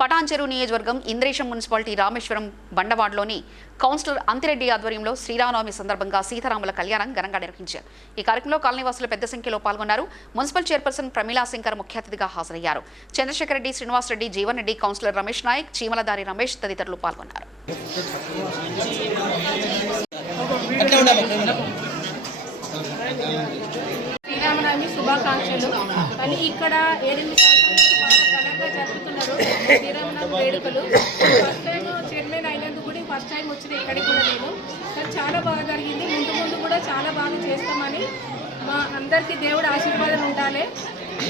పటాన్చెరు నియోజకవర్గం Indresham municipality Rameswaram బండవాడలోని councillor Anthireddy ఆధ్వర్యంలో శ్రీరామనవమి సందర్భంగా సీతారాముల కళ్యాణం ఘనంగా నిర్వహించారు. ఈ కార్యక్రమంలో కాలనీవాసులు పెద్ద సంఖ్యలో పాల్గొన్నారు. మున్సిపల్ చైర్పర్సన్ ప్రమీలా శంకర్ ముఖ్య అతిథిగా హాజరయ్యారు. చంద్రశేఖర్ రెడ్డి, శ్రీనివాస్ రెడ్డి, జీవన్ రెడ్డి, కౌన్సిలర్ రమేష్ నాయక్, చీమలదారి రమేష్ తదితరులు పాల్గొన్నారు. శ్రీరామనవమి శుభాకాంక్షలు. కానీ ఇక్కడ 8 ఘనంగా జరుపుతున్నారు శ్రీరామనవమి వేడుకలు. ఫస్ట్ టైం చైర్మన్ అయినందుకు కూడా ఫస్ట్ టైం వచ్చిన ఇక్కడికి కూడా నేను. కానీ చాలా బాగా జరిగింది. ముందు కూడా చాలా బాగా చేస్తామని మా అందరికీ దేవుడు ఆశీర్వాదం ఉండాలి,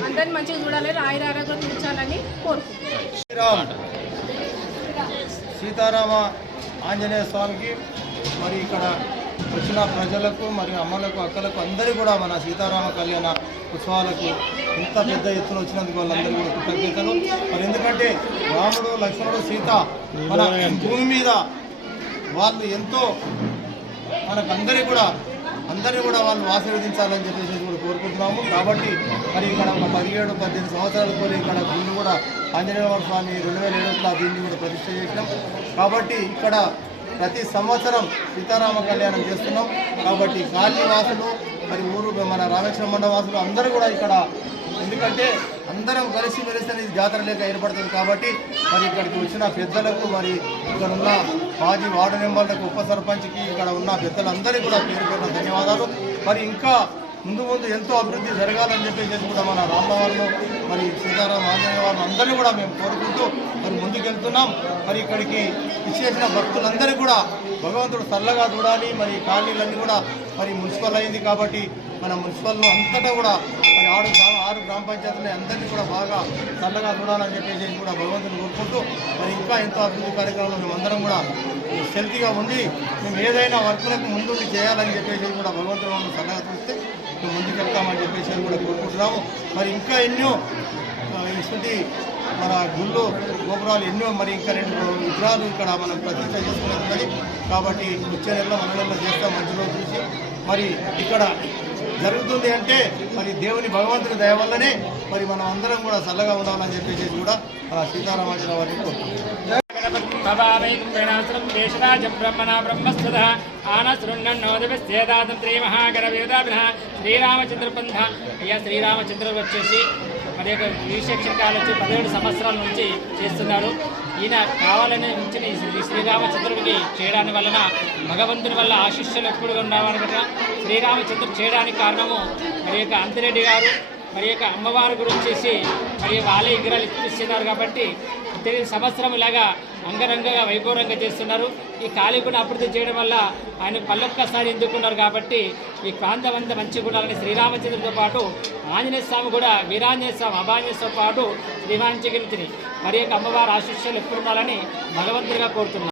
అందరిని మంచిగా చూడాలి, ఆయురారోగ్యం ఉంచాలని కోరుకుంటున్నాను. సీతారామ ఆంజనేయ స్వామికి మరి ఇక్కడ వచ్చిన ప్రజలకు మరియు అమ్మలకు అక్కలకు అందరూ కూడా మన సీతారామ కళ్యాణ ఉత్సవాలకు ఇంత పెద్ద ఎత్తున వచ్చినందుకు వాళ్ళందరూ కూడా కృతజ్ఞతలు. మరి ఎందుకంటే రాముడు, లక్ష్మణుడు, సీత మన భూమి మీద వాళ్ళు ఎంతో మనకందరికీ కూడా వాళ్ళు ఆశీర్వదించాలని చెప్పేసి కూడా కోరుకుంటున్నాము. కాబట్టి మరి ఇక్కడ ఒక 17-18 సంవత్సరాల కూడా ఇక్కడ గుళ్ళు కూడా ఆంజనేయ స్వామి 2007లో దీన్ని కూడా ప్రతిష్ఠ చేసినాం. కాబట్టి ఇక్కడ ప్రతి సంవత్సరం సీతారామ కళ్యాణం చేస్తున్నాం. కాబట్టి కాలనీ వాసులు మరి ఊరు మన రామేశ్వరం మండల వాసులు అందరూ కూడా ఇక్కడ, ఎందుకంటే అందరం కలిసి మెలిసి అనేది జాతర లేక ఏర్పడుతుంది. కాబట్టి మరి ఇక్కడికి వచ్చిన పెద్దలకు, మరి ఇక్కడ ఉన్న మాజీ వార్డు మెంబర్లకు, ఉప సర్పంచ్కి, ఇక్కడ ఉన్న పెద్దలందరికీ కూడా పేరు పేరున ధన్యవాదాలు. మరి ఇంకా ముందు ఎంతో అభివృద్ధి జరగాలని చెప్పేసి కూడా మన రామవారిలో మరి సీతారామ ఆంజనేయ వారిని అందరినీ కూడా మేము కోరుకుంటూ మరి ముందుకెళ్తున్నాం. మరి ఇక్కడికి ఇచ్చేసిన భక్తులందరికీ కూడా భగవంతుడు చల్లగా చూడాలి. మరి కాలనీలన్నీ కూడా మరి మున్సిపల్ అయింది కాబట్టి మన మున్సిపల్లో అంతటా కూడా మరి 6 గ్రామ పంచాయతీలు అందరినీ కూడా బాగా చల్లగా చూడాలని చెప్పేసి కూడా భగవంతుని కోరుకుంటూ మరి ఇంకా ఎంతో అభివృద్ధి కార్యక్రమంలో మేమందరం కూడా హెల్తీగా ఉండి మేము ఏదైనా వర్కులకు ముందుండి చేయాలని చెప్పేసి కూడా భగవంతుడు మమ్మల్ని చల్లగా చూస్తే మేము ముందుకెళ్తామని చెప్పేసి కూడా కోరుకుంటున్నాము. మరి ఇంకా ఎన్నో ఇటువంటి మన గుళ్ళు గోపురాలు ఎన్నో, మరి ఇంకా 2 విగ్రహాలు ఇక్కడ మనం ప్రతిష్ట చేసుకున్నది. కాబట్టి వచ్చే నెలలో మన నెలలో చేస్తాం మంచి రోజు చూసి. మరి ఇక్కడ జరుగుతుంది అంటే మరి దేవుని భగవంతుని దయ వల్లనే మరి మనం అందరం కూడా చల్లగా ఉండాలని చెప్పేసి కూడా సీతారామాంజనేయ వారిని కోరుకుంటున్నాం. దేశరాజ బ్రహ్మణ బ్రహ్మస్వద ఆనశృణ్ణోదవిశ్చేదాతం శ్రీ మహాగరవేదాభిన శ్రీరామచంద్ర పంథ. అయ్యా శ్రీరామచంద్రుడు వచ్చేసి మరి యొక్క విశేషణ కాలం వచ్చి 17 సంవత్సరాల నుంచి చేస్తున్నారు. ఈయన కావాలని ఉంచిన ఈ శ్రీరామచంద్రుడికి చేయడానికి వలన భగవంతుని వల్ల ఆశిష్యులు ఎప్పుడు ఉండవన్నమాట. శ్రీరామచంద్రుడు చేయడానికి కారణము మరి యొక్క అంతిరెడ్డి గారు మరి యొక్క అమ్మవారి గురించి మరి వాళ్ళే విగ్రహాలు ఇస్తున్నారు. కాబట్టి ప్రతి సంవత్సరం ఇలాగా అంగరంగగా వైభవంగా చేస్తున్నారు. ఈ కాళీగుణ అభివృద్ధి చేయడం వల్ల ఆయన పల్లొక్కసారి ఎందుకున్నారు. కాబట్టి ఈ ప్రాంతం అంతా మంచిగా ఉండాలని శ్రీరామచంద్రుడితో పాటు ఆంజనేయ స్వామి కూడా, వీరాంజనేయ స్వామి, అభాంజనేయతో పాటు శ్రీరామచంద్రుని మరి యొక్క అమ్మవారి ఆశీస్సులు ఎప్పుడు ఉండాలని భగవంతుడిగా కోరుతున్నారు.